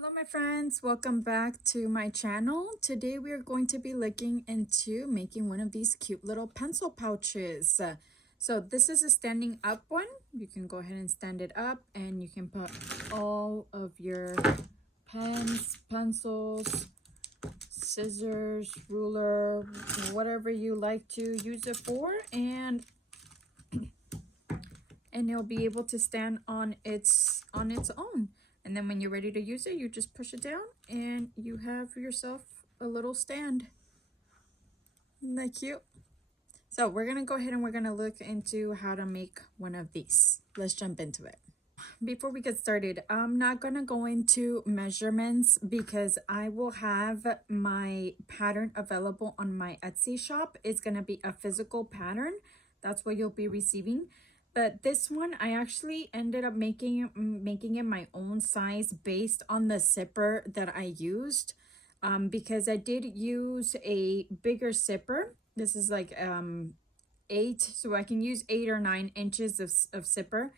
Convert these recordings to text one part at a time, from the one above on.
Hello my friends, welcome back to my channel. Today we are going to be looking into making one of these cute little pencil pouches. So this is a standing up one. You can go ahead and stand it up and you can put all of your pens, pencils, scissors, ruler, whatever you like to use it for, and it'll be able to stand on its own. And then when you're ready to use it, you just push it down and you have yourself a little stand. Isn't that cute? So we're gonna go ahead and we're gonna look into how to make one of these. Let's jump into it. Before we get started, I'm not gonna go into measurements because I will have my pattern available on my Etsy shop. It's gonna be a physical pattern. That's what you'll be receiving. But this one, I actually ended up making it my own size based on the zipper that I used, because I did use a bigger zipper. This is like 8, so I can use 8 or 9 inches of zipper.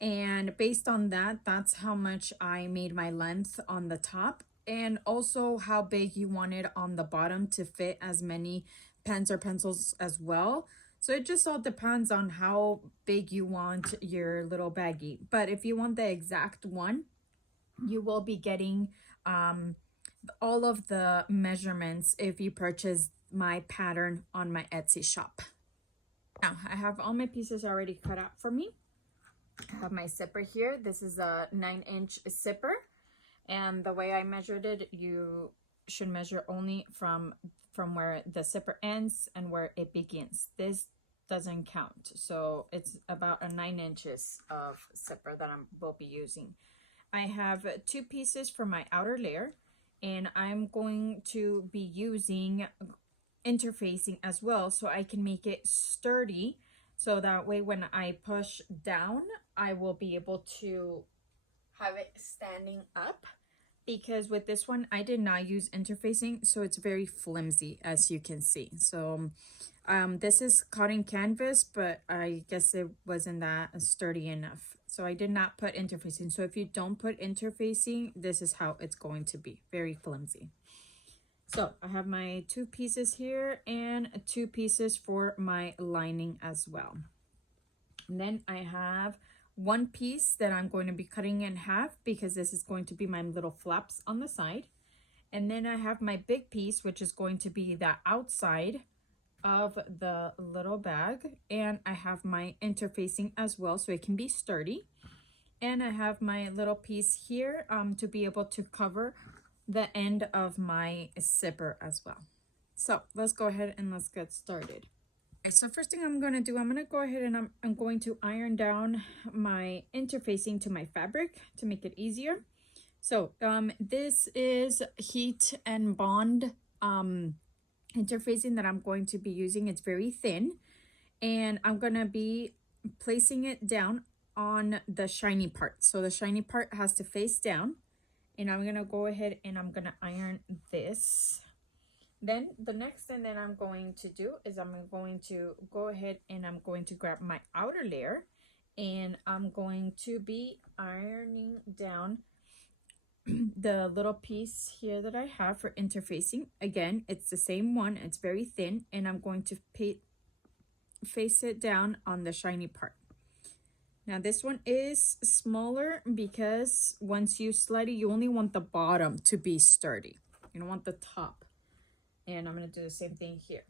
And based on that, that's how much I made my length on the top, and also how big you want it on the bottom to fit as many pens or pencils as well. So it just all depends on how big you want your little baggie. But if you want the exact one, you will be getting all of the measurements if you purchase my pattern on my Etsy shop. Now, I have all my pieces already cut out for me. I have my zipper here. This is a 9-inch zipper. And the way I measured it, you should measure only from where the zipper ends and where it begins. This doesn't count. So it's about a 9 inches of zipper that I will be using. I have 2 pieces for my outer layer, and I'm going to be using interfacing as well so I can make it sturdy. So that way when I push down, I will be able to have it standing up, because with this one I did not use interfacing, so it's very flimsy, as you can see. So this is cotton canvas, but I guess it wasn't that sturdy enough, so I did not put interfacing. So if you don't put interfacing, this is how it's going to be, very flimsy. So I have my 2 pieces here and 2 pieces for my lining as well. And then I have 1 piece that I'm going to be cutting in half, because this is going to be my little flaps on the side. And then I have my big piece, which is going to be the outside of the little bag. And I have my interfacing as well, so it can be sturdy. And I have my little piece here to be able to cover the end of my zipper as well. So let's go ahead and let's get started. So first thing I'm going to do, I'm going to go ahead and I'm going to iron down my interfacing to my fabric to make it easier. So this is heat and bond interfacing that I'm going to be using. It's very thin, and I'm going to be placing it down on the shiny part. So the shiny part has to face down, and I'm going to go ahead and I'm going to iron this. Then the next thing that I'm going to do is I'm going to go ahead and I'm going to grab my outer layer, and I'm going to be ironing down the little piece here that I have for interfacing. Again, it's the same one, it's very thin, and I'm going to face it down on the shiny part. Now this one is smaller because once you slide it, you only want the bottom to be sturdy. You don't want the top. And I'm going to do the same thing here.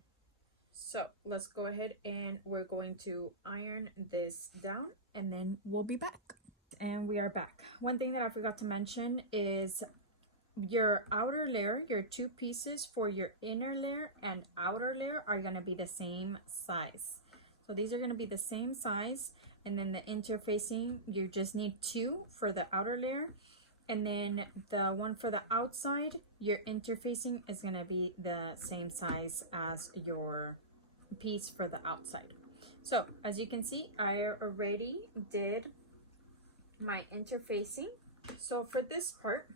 So let's go ahead and we're going to iron this down, and then we'll be back. And we are back. One thing that I forgot to mention is your outer layer, your 2 pieces for your inner layer and outer layer are going to be the same size. So these are going to be the same size. And then the interfacing, you just need 2 for the outer layer. And then the one for the outside, your interfacing is going to be the same size as your piece for the outside. So as you can see, I already did my interfacing. So for this part,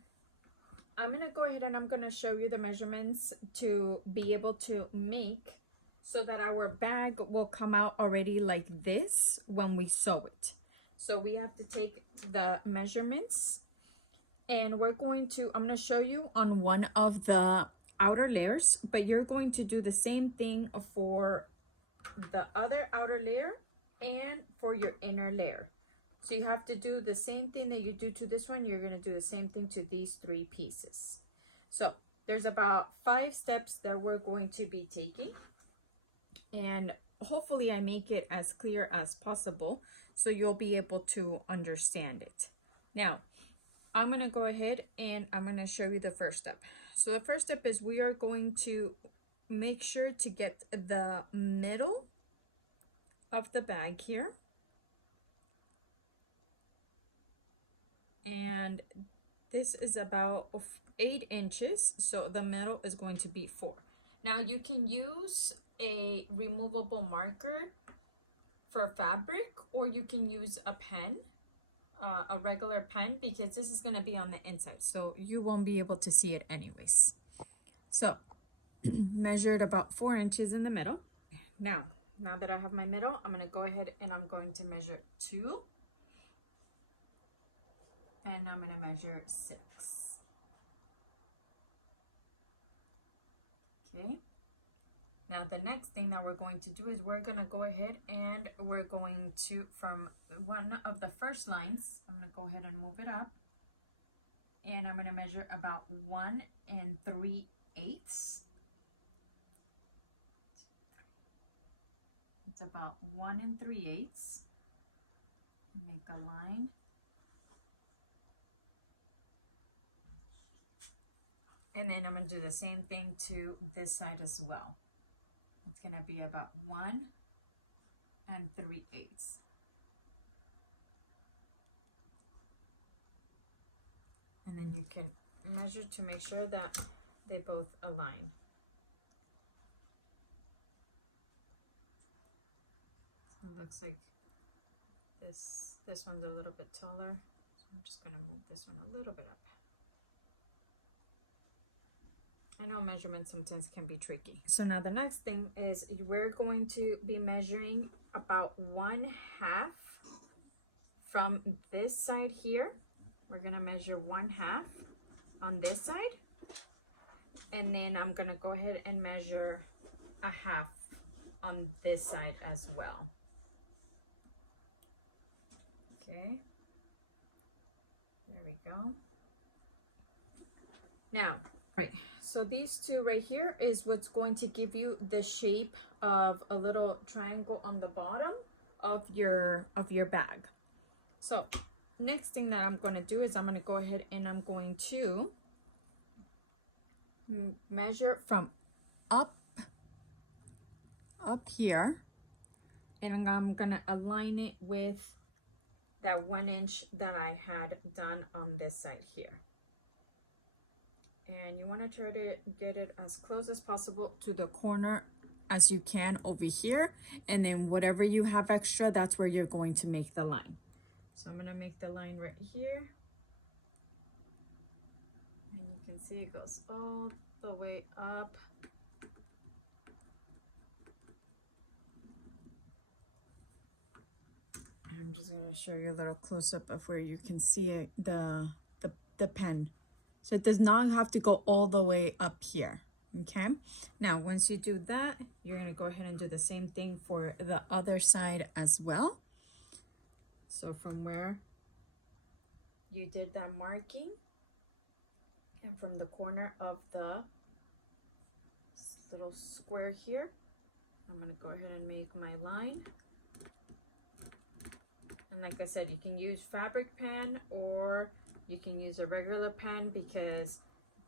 I'm going to go ahead and I'm going to show you the measurements to be able to make so that our bag will come out already like this when we sew it. So we have to take the measurements And we're going to, I'm going to show you on one of the outer layers, but you're going to do the same thing for the other outer layer and for your inner layer. So you have to do the same thing that you do to this one. You're going to do the same thing to these 3 pieces. So there's about 5 steps that we're going to be taking, and hopefully I make it as clear as possible so you'll be able to understand it. Now I'm going to go ahead and I'm going to show you the first step. So the first step is we are going to make sure to get the middle of the bag here. And this is about 8 inches, so the middle is going to be 4. Now you can use a removable marker for fabric, or you can use a pen, a regular pen, because this is going to be on the inside, so you won't be able to see it anyways. So measured about 4 inches in the middle. Now that I have my middle, I'm going to go ahead and I'm going to measure 2. And I'm going to measure 6. Okay. Now the next thing that we're going to do is we're going to go ahead and we're going to, from one of the first lines, I'm going to go ahead and move it up. And I'm going to measure about 1 3/8. It's about 1 3/8. Make a line. And then I'm going to do the same thing to this side as well. It's going to be about 1 3/8. And then you can measure to make sure that they both align. So it looks like this one's a little bit taller. So I'm just going to move this one a little bit up. I know measurements sometimes can be tricky. So now the next thing is we're going to be measuring about 1/2 from this side here. We're going to measure 1/2 on this side. And then I'm going to go ahead and measure 1/2 on this side as well. Okay. There we go. Now, right. So these 2 right here is what's going to give you the shape of a little triangle on the bottom of your bag. So next thing that I'm going to do is I'm going to go ahead and I'm going to measure from up here, and I'm going to align it with that 1 inch that I had done on this side here. And you want to try to get it as close as possible to the corner as you can over here. And then whatever you have extra, that's where you're going to make the line. So I'm going to make the line right here. And you can see it goes all the way up. I'm just going to show you a little close-up of where you can see it, the pen. So it does not have to go all the way up here, okay? Now, once you do that, you're going to go ahead and do the same thing for the other side as well. So from where you did that marking, and from the corner of the little square here, I'm going to go ahead and make my line. And like I said, you can use fabric pen or you can use a regular pen because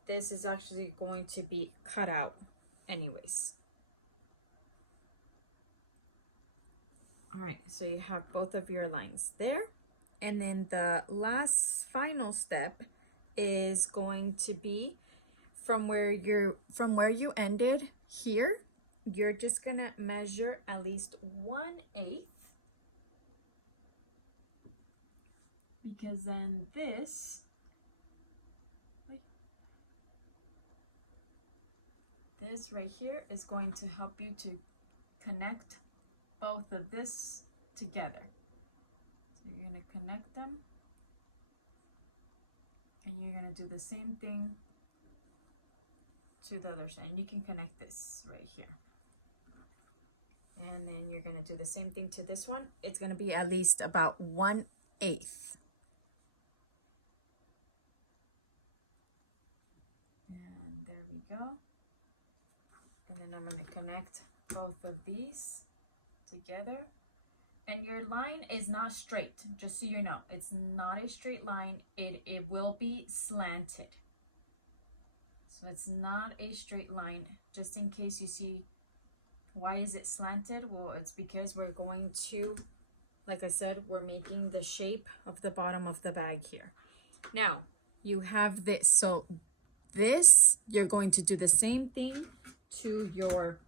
this is actually going to be cut out anyways. All right, so you have both of your lines there. And then the last final step is going to be from where you ended here, you're just gonna measure at least 1/8. Because then this right here is going to help you to connect both of this together. So you're going to connect them, and you're gonna do the same thing to the other side. And you can connect this right here. And then you're gonna do the same thing to this one. It's gonna be at least about 1/8. And there we go. And then I'm gonna connect both of these together. And your line is not straight, just so you know. It's not a straight line. It will be slanted. So it's not a straight line, just in case you see, why is it slanted? Well, it's because we're going to, like I said, we're making the shape of the bottom of the bag here. Now, you have this. So this, you're going to do the same thing to your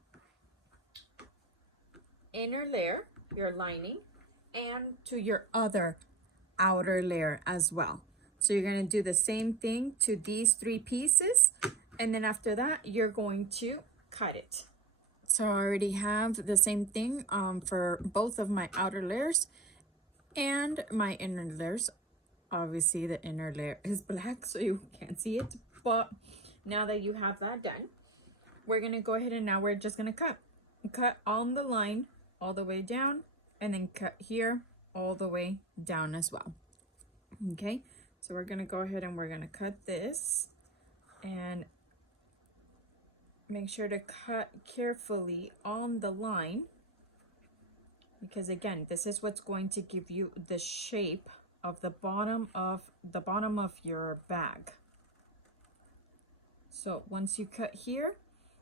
inner layer, your lining, and to your other outer layer as well. So you're going to do the same thing to these 3 pieces, and then after that you're going to cut it. So I already have the same thing for both of my outer layers and my inner layers. Obviously the inner layer is black, so you can't see it, but now that you have that done, we're going to go ahead and now we're just going to cut on the line all the way down, and then cut here all the way down as well. Okay, so we're gonna go ahead and we're gonna cut this, and make sure to cut carefully on the line, because again, this is what's going to give you the shape of the bottom of your bag. So once you cut here,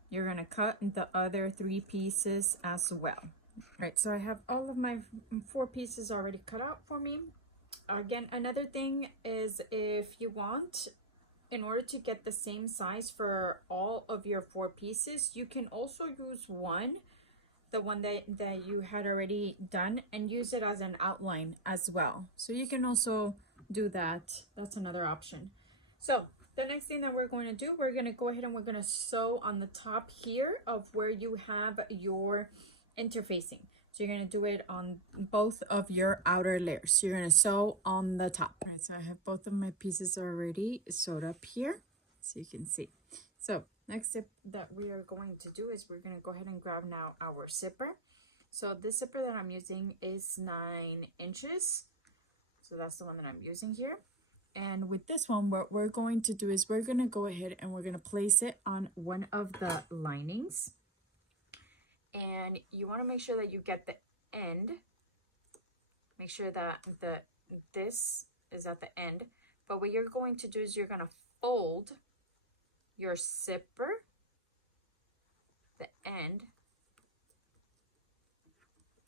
you're gonna cut the other 3 pieces as well. Right, so I have all of my 4 pieces already cut out for me. Again, another thing is, if you want, in order to get the same size for all of your 4 pieces, you can also use the one that you had already done, and use it as an outline as well. So you can also do that. That's another option. So the next thing that we're going to do, we're going to go ahead and we're going to sew on the top here of where you have your interfacing. So you're going to do it on both of your outer layers. So you're going to sew on the top. All right, so I have both of my pieces already sewed up here, so you can see. So next step that we are going to do is we're going to go ahead and grab now our zipper. So this zipper that I'm using is 9 inches. So that's the one that I'm using here. And with this one, what we're going to do is we're going to go ahead and we're going to place it on one of the linings. And you want to make sure that you get the end. Make sure that this is at the end. But what you're going to do is you're going to fold your zipper, the end.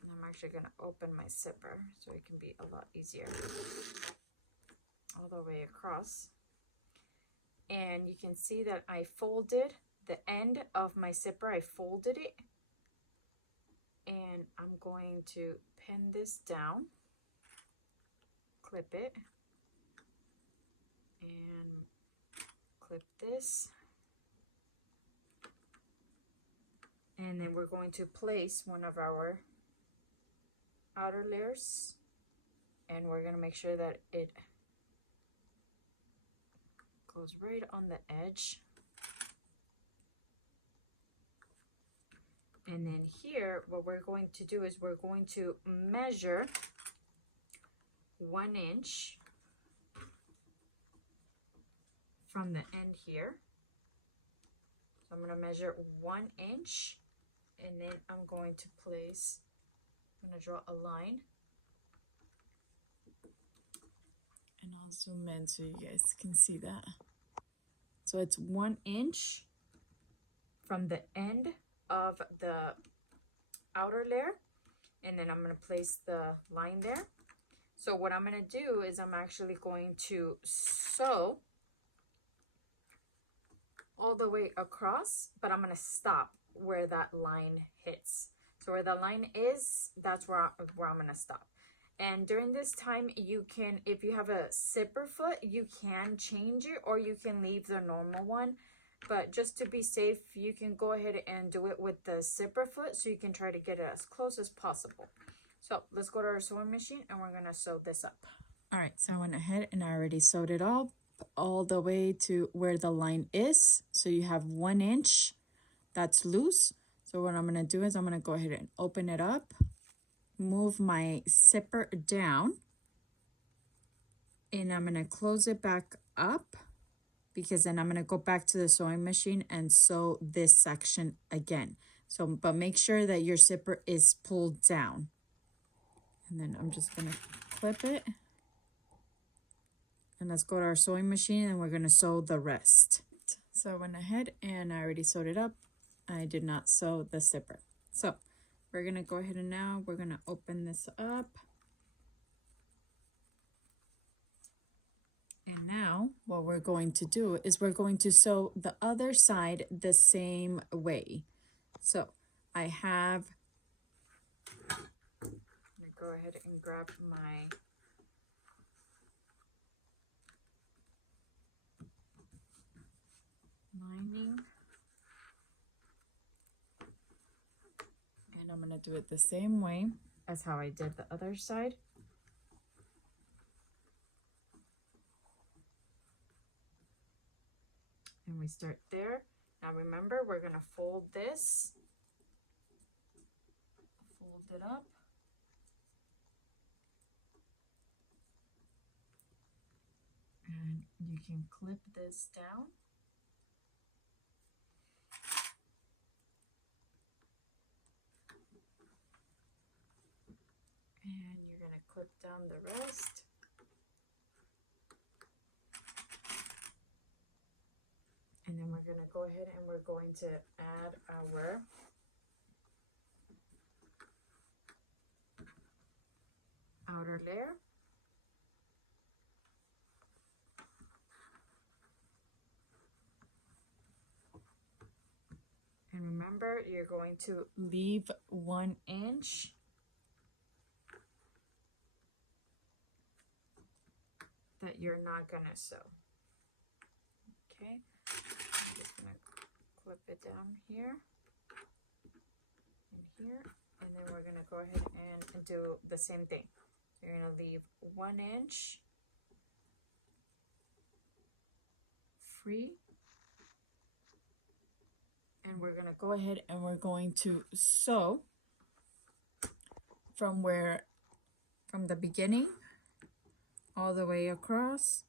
And I'm actually going to open my zipper so it can be a lot easier. All the way across. And you can see that I folded the end of my zipper. I folded it. And I'm going to pin this down, clip it, and clip this. And then we're going to place one of our outer layers, and we're going to make sure that it goes right on the edge. And then here, what we're going to do is we're going to measure 1 inch from the end here. So I'm going to measure 1 inch, and then I'm going to place, I'm going to draw a line. And I'll zoom in so you guys can see that. So it's 1 inch from the end of the outer layer, and then I'm going to place the line there. So what I'm going to do is I'm actually going to sew all the way across, but I'm going to stop where that line hits. So where the line is, that's where I'm going to stop. And during this time, you can, if you have a zipper foot, you can change it, or you can leave the normal one. But just to be safe, you can go ahead and do it with the zipper foot, so you can try to get it as close as possible. So let's go to our sewing machine and we're going to sew this up. All right, so I went ahead and I already sewed it all all the way to where the line is. So you have 1 inch that's loose. So what I'm going to do is I'm going to go ahead and open it up, move my zipper down, and I'm going to close it back up, because then I'm going to go back to the sewing machine and sew this section again. So, but make sure that your zipper is pulled down. And then I'm just going to clip it. And let's go to our sewing machine and we're going to sew the rest. So I went ahead and I already sewed it up. I did not sew the zipper. So we're going to go ahead and now we're going to open this up. And now what we're going to do is we're going to sew the other side the same way. So I have, I'm going to go ahead and grab my lining. And I'm going to do it the same way as how I did the other side. And we start there. Now remember, we're going to fold this, fold it up. And you can clip this down. And you're going to clip down the rest. And then we're going to go ahead and we're going to add our outer layer. And remember, you're going to leave 1 inch that you're not going to sew. Okay, I'm just going to clip it down here and here, and then we're going to go ahead and do the same thing. You're going to leave 1 inch free, and we're going to go ahead and we're going to sew from the beginning all the way across,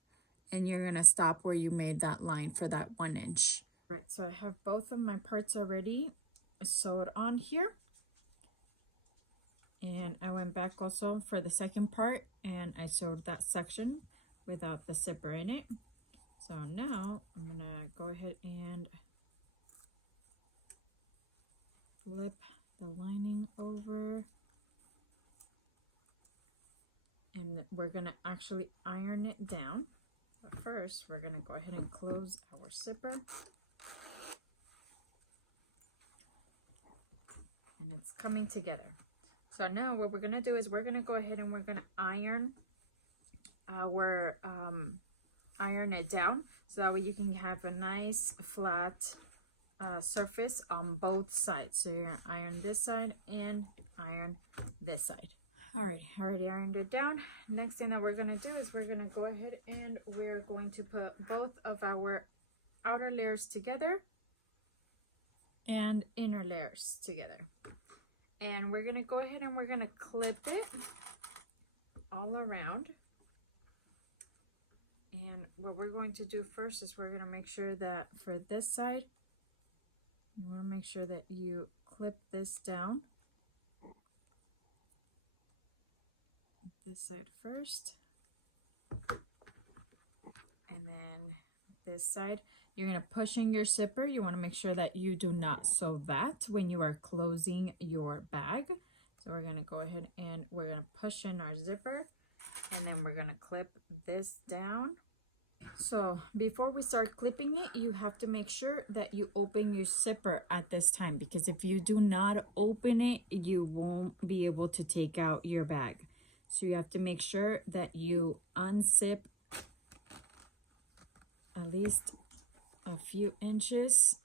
and you're going to stop where you made that line for that 1 inch. Right, so I have both of my parts already sewed on here, and I went back also for the second part and I sewed that section without the zipper in it. So now I'm going to go ahead and flip the lining over, and we're going to actually iron it down. But first, we're going to go ahead and close our zipper. And it's coming together. So now what we're going to do is we're going to go ahead and we're going to iron our, iron it down. So that way you can have a nice flat surface on both sides. So you're going to iron this side and iron this side. Alright, already ironed it down. Next thing that we're going to do is we're going to go ahead and we're going to put both of our outer layers together and inner layers together. And we're going to go ahead and we're going to clip it all around. And what we're going to do first is we're going to make sure that for this side, you want to make sure that you clip this down. This side first, and then this side you're going to push in your zipper. You want to make sure that you do not sew that when you are closing your bag. So we're going to go ahead and we're going to push in our zipper, and then we're going to clip this down. So before we start clipping it, you have to make sure that you open your zipper at this time, because if you do not open it, you won't be able to take out your bag. So you have to make sure that you unzip at least a few inches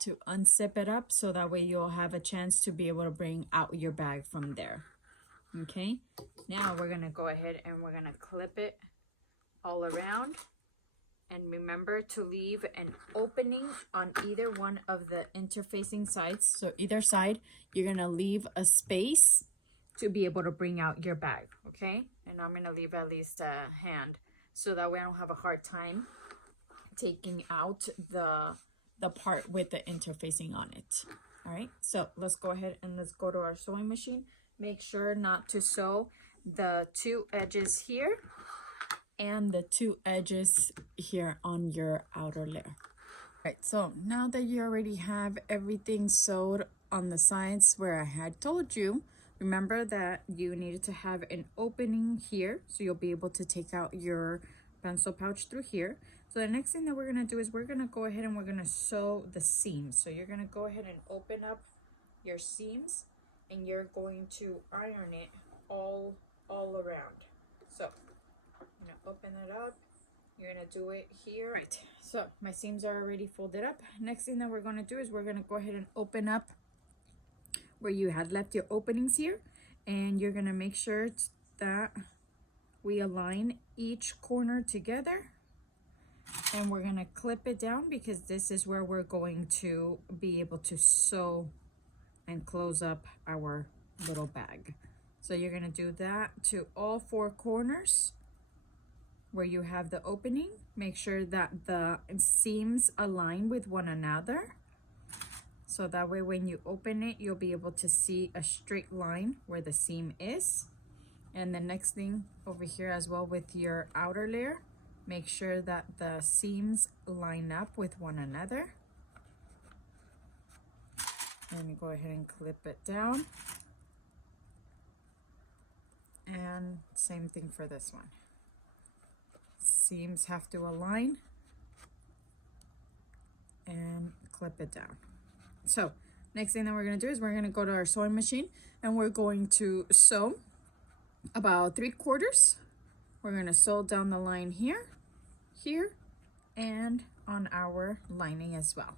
to unzip it up, so that way you'll have a chance to be able to bring out your bag from there. Okay, now we're going to go ahead and we're going to clip it all around. And remember to leave an opening on either one of the interfacing sides. So either side, you're gonna leave a space to be able to bring out your bag, okay? And I'm gonna leave at least a hand so that way I don't have a hard time taking out the part with the interfacing on it. All right, so let's go ahead and let's go to our sewing machine. Make sure not to sew the two edges here and the two edges here on your outer layer. Right, so now that you already have everything sewed on the sides where I had told you, remember that you needed to have an opening here so you'll be able to take out your pencil pouch through here. So the next thing that we're gonna do is we're gonna go ahead and we're gonna sew the seams. So you're gonna go ahead and open up your seams and you're going to iron it all around. So I'm gonna open it up. You're gonna do it here. Right, so my seams are already folded up. Next thing that we're gonna do is we're gonna go ahead and open up where you had left your openings here, and you're gonna make sure that we align each corner together, and we're gonna clip it down because this is where we're going to be able to sew and close up our little bag. So you're gonna do that to all four corners where you have the opening. Make sure that the seams align with one another, so that way when you open it you'll be able to see a straight line where the seam is. And the next thing over here as well with your outer layer, make sure that the seams line up with one another. And go ahead and clip it down, and same thing for this one. Seams have to align and clip it down. So next thing that we're going to do is we're going to go to our sewing machine and we're going to sew about 3/4. We're going to sew down the line here, here, and on our lining as well.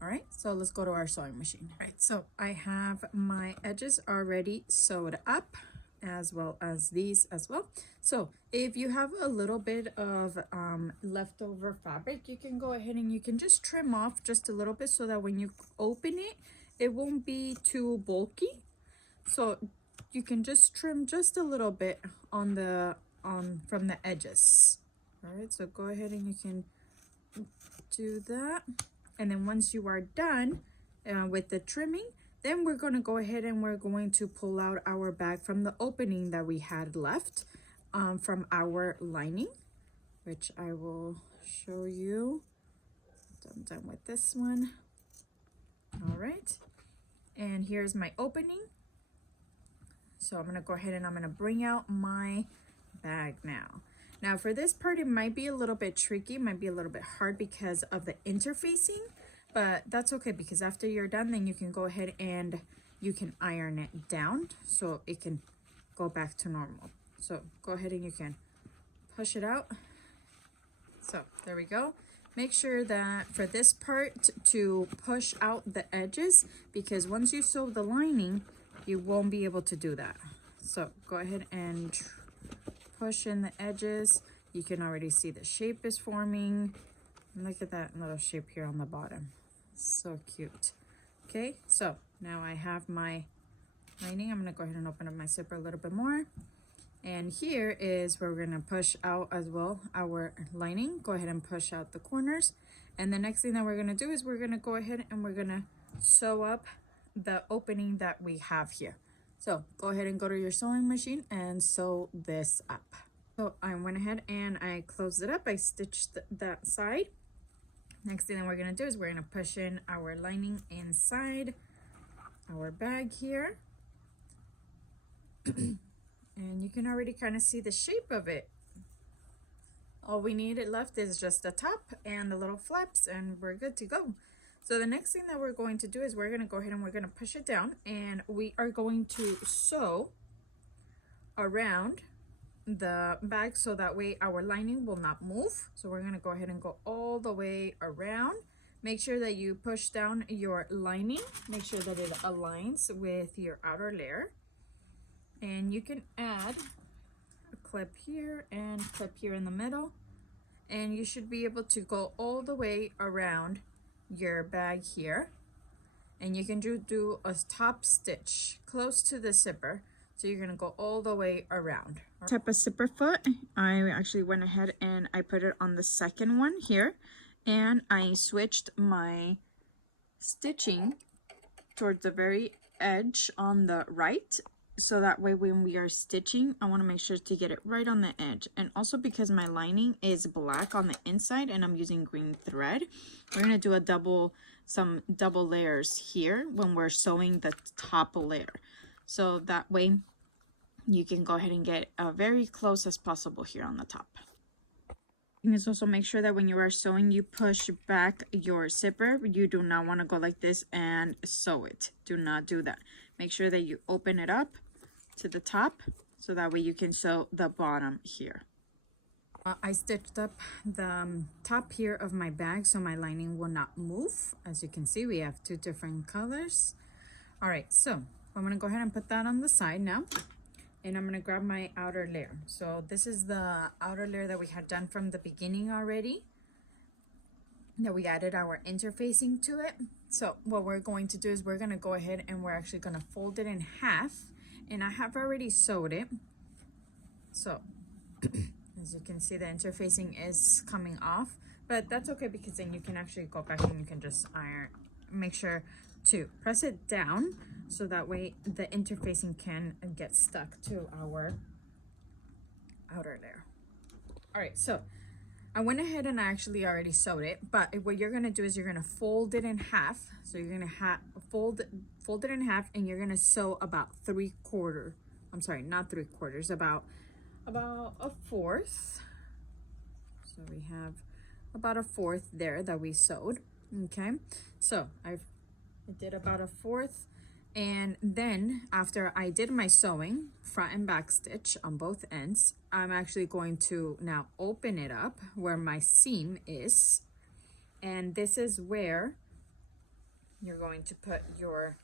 All right, so let's go to our sewing machine. All right, so I have my edges already sewed up, as well as these as well. So if you have a little bit of leftover fabric, you can go ahead and you can just trim off just a little bit so that when you open it, it won't be too bulky. So you can just trim just a little bit on the from the edges. All right, so go ahead and you can do that. And then once you are done with the trimming, then we're going to go ahead and we're going to pull out our bag from the opening that we had left from our lining, which I will show you. I'm done with this one. All right, and here's my opening. So I'm going to go ahead and I'm going to bring out my bag now. Now for this part, it might be a little bit tricky, might be a little bit hard because of the interfacing, but that's okay because after you're done, then you can go ahead and you can iron it down so it can go back to normal. So go ahead and you can push it out. So there we go. Make sure that for this part to push out the edges, because once you sew the lining, you won't be able to do that. So go ahead and push in the edges. You can already see the shape is forming. Look at that little shape here on the bottom. So cute. Okay, so now I have my lining. I'm gonna go ahead and open up my zipper a little bit more. And here is where we're gonna push out as well our lining. Go ahead and push out the corners. And the next thing that we're gonna do is we're gonna go ahead and we're gonna sew up the opening that we have here. So go ahead and go to your sewing machine and sew this up. So I went ahead and I closed it up. I stitched that side. Next thing that we're gonna do is we're gonna push in our lining inside our bag here. And you can already kind of see the shape of it. All we needed left is just the top and the little flaps and we're good to go. So the next thing that we're going to do is we're going to go ahead and we're going to push it down, and we are going to sew around the bag so that way our lining will not move. So we're going to go ahead and go all the way around. Make sure that you push down your lining. Make sure that it aligns with your outer layer. And you can add a clip here and clip here in the middle. and you should be able to go all the way around your bag here, and you can do a top stitch close to the zipper. So you're gonna go all the way around. Type of zipper foot, I actually went ahead and I put it on the second one here, and I switched my stitching towards the very edge on the right, so that way when we are stitching, I want to make sure to get it right on the edge. And also because my lining is black on the inside and I'm using green thread, we're going to do some double layers here when we're sewing the top layer, so that way you can go ahead and get very close as possible here on the top. You can also make sure that when you are sewing, you push back your zipper. You do not want to go like this and sew it. Do not do that. Make sure that you open it up to the top, so that way you can sew the bottom here. I stitched up the top here of my bag so my lining will not move. As you can see, we have two different colors. All right, so I'm going to go ahead and put that on the side now. And I'm gonna grab my outer layer. So this is the outer layer that we had done from the beginning already, that we added our interfacing to it. So what we're going to do is we're gonna go ahead and we're actually gonna fold it in half, and I have already sewed it. So as you can see, the interfacing is coming off, but that's okay because then you can actually go back and you can just iron. Make sure to press it down so that way the interfacing can get stuck to our outer layer. All right, so I went ahead and I actually already sewed it, but what you're gonna do is you're gonna fold it in half. So you're gonna fold it in half, and you're gonna sew about I'm sorry, not 3/4, about a fourth. So we have about a fourth there that we sewed. Okay, so I did about a fourth. And then after I did my sewing, front and back stitch on both ends, I'm actually going to now open it up where my seam is. And this is where you're going to put your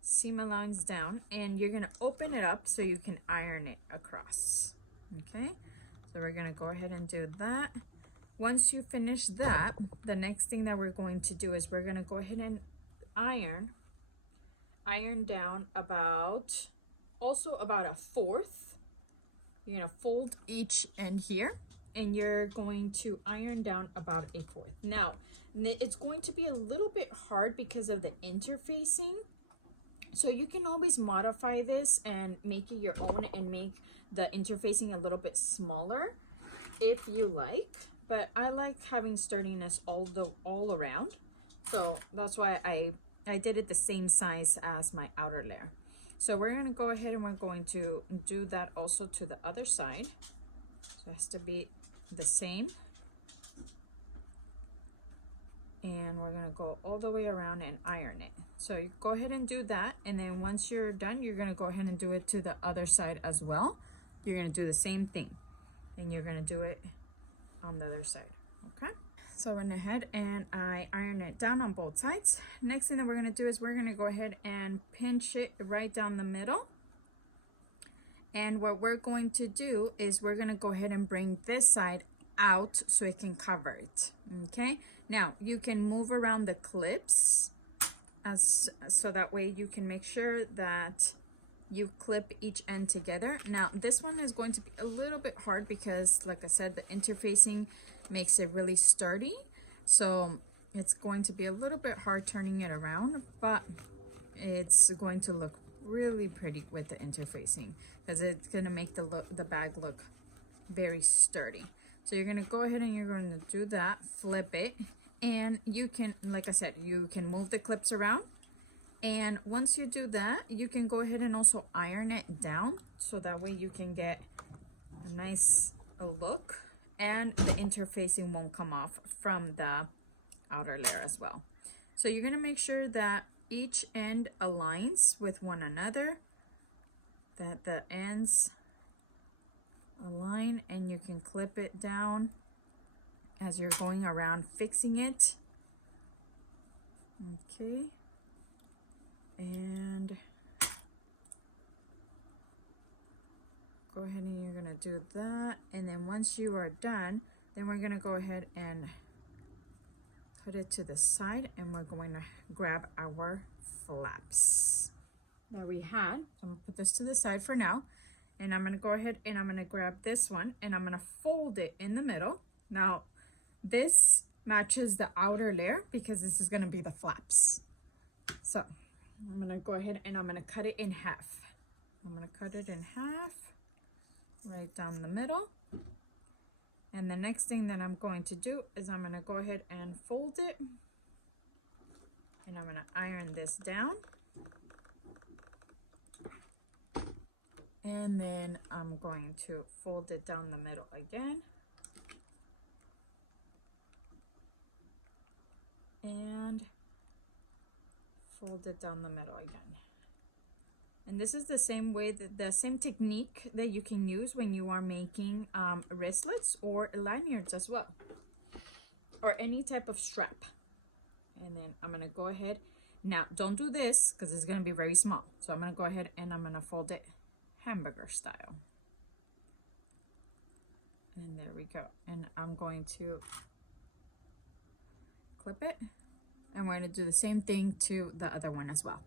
seam allowance down, and you're gonna open it up so you can iron it across. Okay, so we're gonna go ahead and do that. Once you finish that, the next thing that we're going to do is we're gonna go ahead and iron down about a fourth. You're gonna fold each end here, and you're going to iron down about a fourth. Now it's going to be a little bit hard because of the interfacing, so you can always modify this and make it your own and make the interfacing a little bit smaller if you like, but I like having sturdiness all around, so that's why I did it the same size as my outer layer. So we're going to go ahead and we're going to do that also to the other side. So it has to be the same. And we're going to go all the way around and iron it. So you go ahead and do that, and then once you're done, you're going to go ahead and do it to the other side as well. You're going to do the same thing, and you're going to do it on the other side. Okay, so I went ahead and I ironed it down on both sides. Next thing that we're going to do is we're going to go ahead and pinch it right down the middle. And what we're going to do is we're going to go ahead and bring this side out so it can cover it. Okay, now you can move around the clips so that way you can make sure that you clip each end together. Now this one is going to be a little bit hard because, like I said, the interfacing makes it really sturdy, so it's going to be a little bit hard turning it around, but it's going to look really pretty with the interfacing because it's going to make the bag look very sturdy. So you're going to go ahead and you're going to do that, flip it, and you can, like I said, you can move the clips around. And once you do that, you can go ahead and also iron it down so that way you can get a nice look, and the interfacing won't come off from the outer layer as well. So you're going to make sure that each end aligns with one another, that the ends align, and you can clip it down as you're going around fixing it. Okay, and go ahead and you're gonna do that, and then once you are done, Then we're gonna go ahead and put it to the side, and we're going to grab our flaps that we had. So I'm gonna put this to the side for now, and I'm gonna go ahead and I'm gonna grab this one and I'm gonna fold it in the middle. Now this matches the outer layer because this is gonna be the flaps. So I'm gonna go ahead and I'm gonna cut it in half. I'm gonna cut it in half right down the middle. And the next thing that I'm going to do is I'm gonna go ahead and fold it, and I'm gonna iron this down. And then I'm going to fold it down the middle again. And fold it down the middle again. And this is the same way, the same technique that you can use when you are making wristlets or lanyards as well, or any type of strap. And then I'm gonna go ahead. Now, don't do this because it's gonna be very small. So I'm gonna go ahead and I'm gonna fold it hamburger style. And there we go. And I'm going to clip it. And we're gonna do the same thing to the other one as well.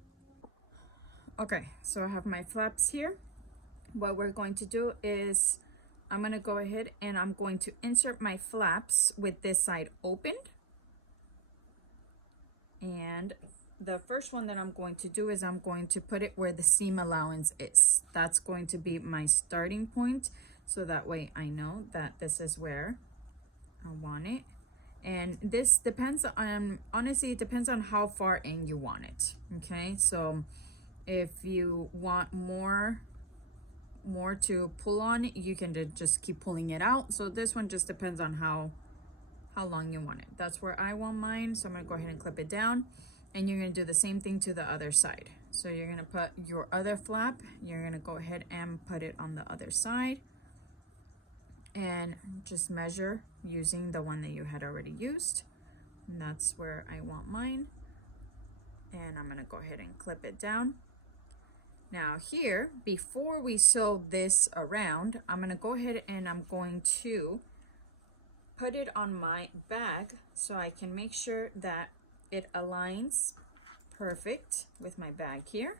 Okay, so I have my flaps here. What we're going to do is I'm gonna go ahead and I'm going to insert my flaps with this side opened. And the first one that I'm going to do is I'm going to put it where the seam allowance is. That's going to be my starting point. So that way I know that this is where I want it. And this depends on, honestly, it depends on how far in you want it. Okay, so if you want more to pull on, you can just keep pulling it out. So this one just depends on how long you want it. That's where I want mine. So I'm gonna go ahead and clip it down, and you're gonna do the same thing to the other side. So you're gonna put your other flap, you're gonna go ahead and put it on the other side, and just measure using the one that you had already used. And that's where I want mine. And I'm gonna go ahead and clip it down. Now here, before we sew this around, I'm gonna go ahead and I'm going to put it on my bag so I can make sure that it aligns perfect with my bag here.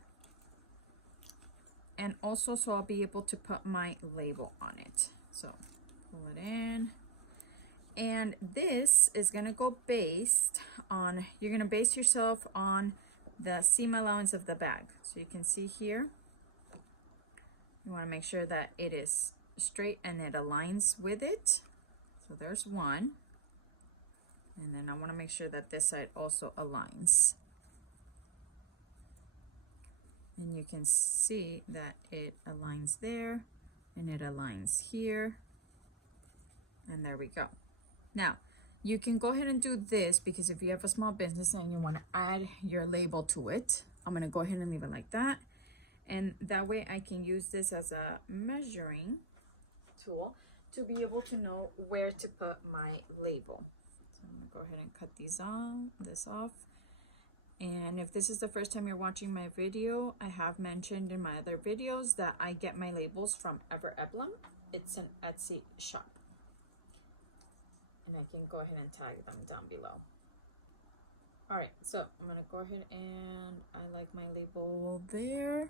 And also so I'll be able to put my label on it. So pull it in. And this is gonna go based on, you're gonna base yourself on the seam allowance of the bag. So you can see here, you wanna make sure that it is straight and it aligns with it. So there's one. And then I wanna make sure that this side also aligns. And you can see that it aligns there and it aligns here. And there we go. Now, you can go ahead and do this because if you have a small business and you want to add your label to it, I'm going to go ahead and leave it like that. And that way I can use this as a measuring tool to be able to know where to put my label. So I'm going to go ahead and cut this off. And if this is the first time you're watching my video, I have mentioned in my other videos that I get my labels from EverEmblem. It's an Etsy shop. And I can go ahead and tag them down below. All right, so I'm gonna go ahead and I like my label there.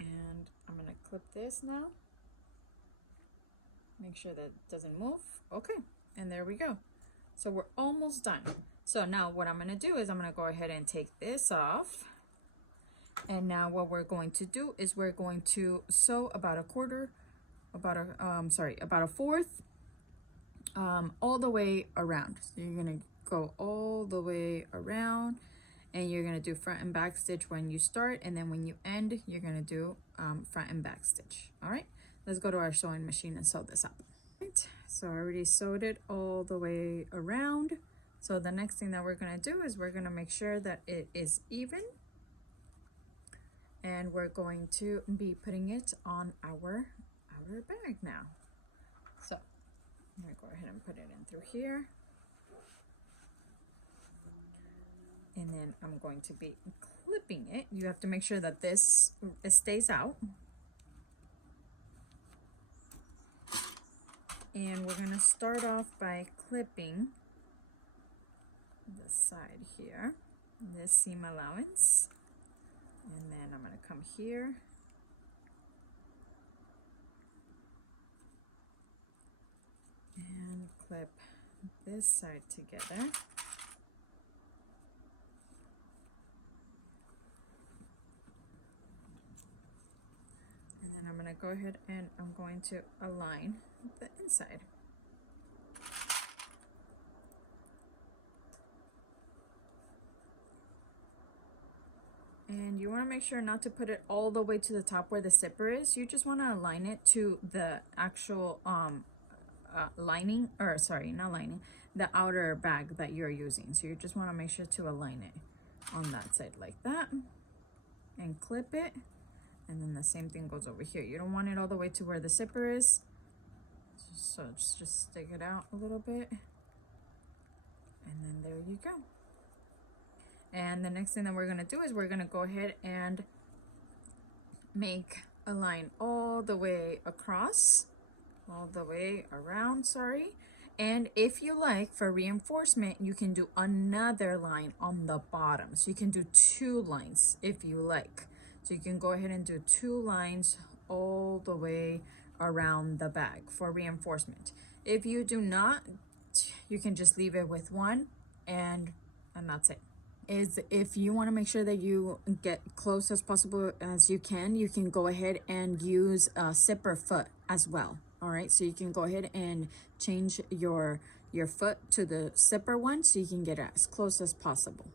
And I'm gonna clip this now. Make sure that it doesn't move. Okay, and there we go. So we're almost done. So now what I'm gonna do is I'm gonna go ahead and take this off. And now what we're going to do is we're going to sew about a fourth all the way around. So you're gonna go all the way around, and you're gonna do front and back stitch when you start, and then when you end you're gonna do front and back stitch. All right, let's go to our sewing machine and sew this up. Right, so I already sewed it all the way around. So the next thing that we're gonna do is we're gonna make sure that it is even, and we're going to be putting it on our outer bag now. So I'm gonna go ahead and put it in through here, and then I'm going to be clipping it. You have to make sure that it stays out. And we're gonna start off by clipping the side here, this seam allowance. And then I'm gonna come here and clip this side together. And then I'm gonna go ahead and I'm going to align the inside. And you want to make sure not to put it all the way to the top where the zipper is. You just want to align it to the actual lining, or sorry, not lining, the outer bag that you're using. So you just want to make sure to align it on that side like that and clip it. And then the same thing goes over here. You don't want it all the way to where the zipper is. So just stick it out a little bit. And then there you go. And the next thing that we're going to do is we're going to go ahead and make a line all the way across, all the way around, sorry. And if you like, for reinforcement, you can do another line on the bottom. So you can do 2 lines if you like. So you can go ahead and do 2 lines all the way around the bag for reinforcement. If you do not, you can just leave it with 1 and that's it. Is if you want to make sure that you get close as possible as you can go ahead and use a zipper foot as well. All right, so you can go ahead and change your foot to the zipper one so you can get as close as possible.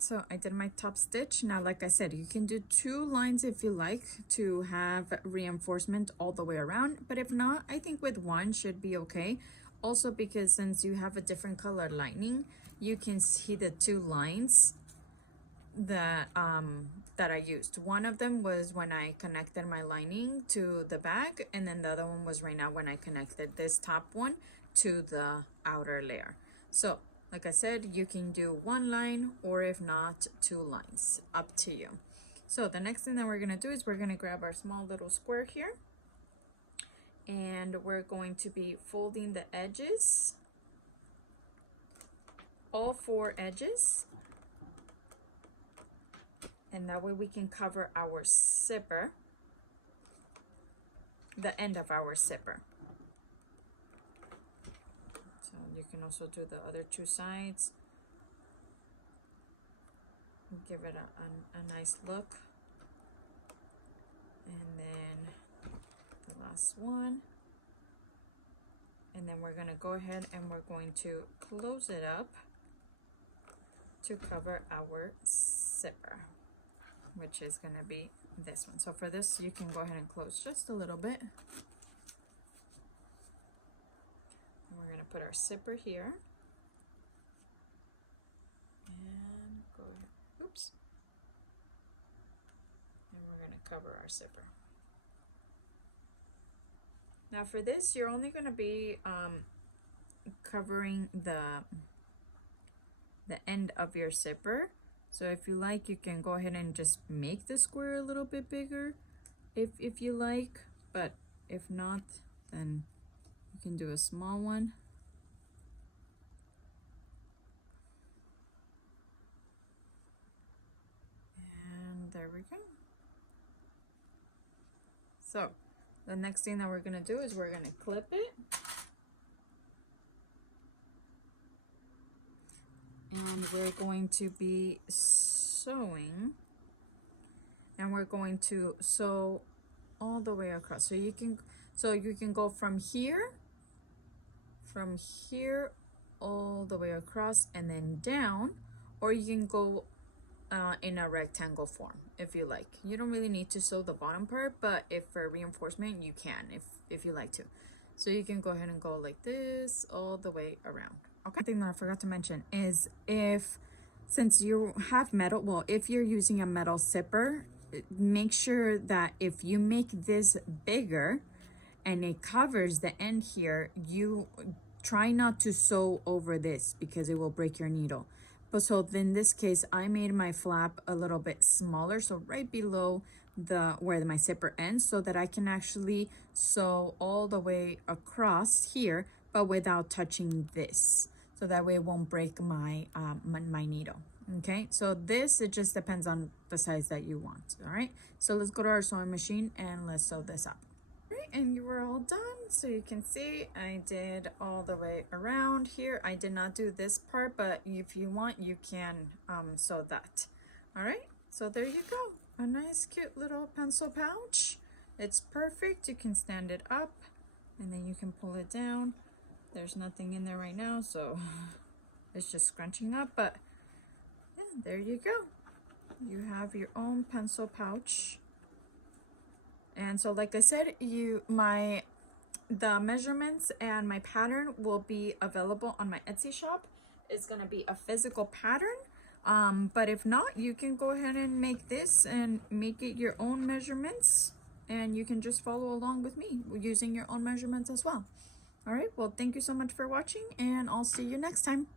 So I did my top stitch. Now, like I said, you can do 2 lines if you like to have reinforcement all the way around, but if not, I think with 1 should be okay. Also, because since you have a different color lining, you can see the 2 lines that I used. One of them was when I connected my lining to the bag, and then the other one was right now when I connected this top one to the outer layer. So like I said, you can do 1 line, or if not, 2 lines, up to you. So the next thing that we're gonna do is we're gonna grab our small little square here, and we're going to be folding the edges, all 4 edges, and that way we can cover our zipper, the end of our zipper. So you can also do the other 2 sides, give it a nice look. And then the last one, and then we're going to go ahead and we're going to close it up to cover our zipper, which is going to be this one. So for this, you can go ahead and close just a little bit. And we're going to put our zipper here. And go ahead. Oops. And we're going to cover our zipper. Now for this, you're only going to be covering the end of your zipper. So if you like, you can go ahead and just make the square a little bit bigger if you like, but if not, then you can do a small one. And there we go. So the next thing that we're going to do is we're going to clip it. And we're going to be sewing, and we're going to sew all the way across. So you can go from here all the way across and then down, or you can go in a rectangle form if you like. You don't really need to sew the bottom part, but if for reinforcement, you can if you like to. So you can go ahead and go like this all the way around. Okay. One thing that I forgot to mention is since you have metal, well, if you're using a metal zipper, make sure that if you make this bigger and it covers the end here, you try not to sew over this because it will break your needle. But so in this case, I made my flap a little bit smaller. So right below where my zipper ends, so that I can actually sew all the way across here, but without touching this, so that way it won't break my my needle. Okay, so this, it just depends on the size that you want. All right, so let's go to our sewing machine and let's sew this up. And you were all done, so you can see I did all the way around here. I did not do this part, but if you want, you can sew that. All right, so there you go, a nice cute little pencil pouch. It's perfect. You can stand it up and then you can pull it down. There's nothing in there right now, so it's just scrunching up, but yeah, there you go. You have your own pencil pouch. And so like I said, the measurements and my pattern will be available on my Etsy shop. It's gonna be a physical pattern, but if not, you can go ahead and make this and make it your own measurements, and you can just follow along with me using your own measurements as well. All right, well, thank you so much for watching, and I'll see you next time.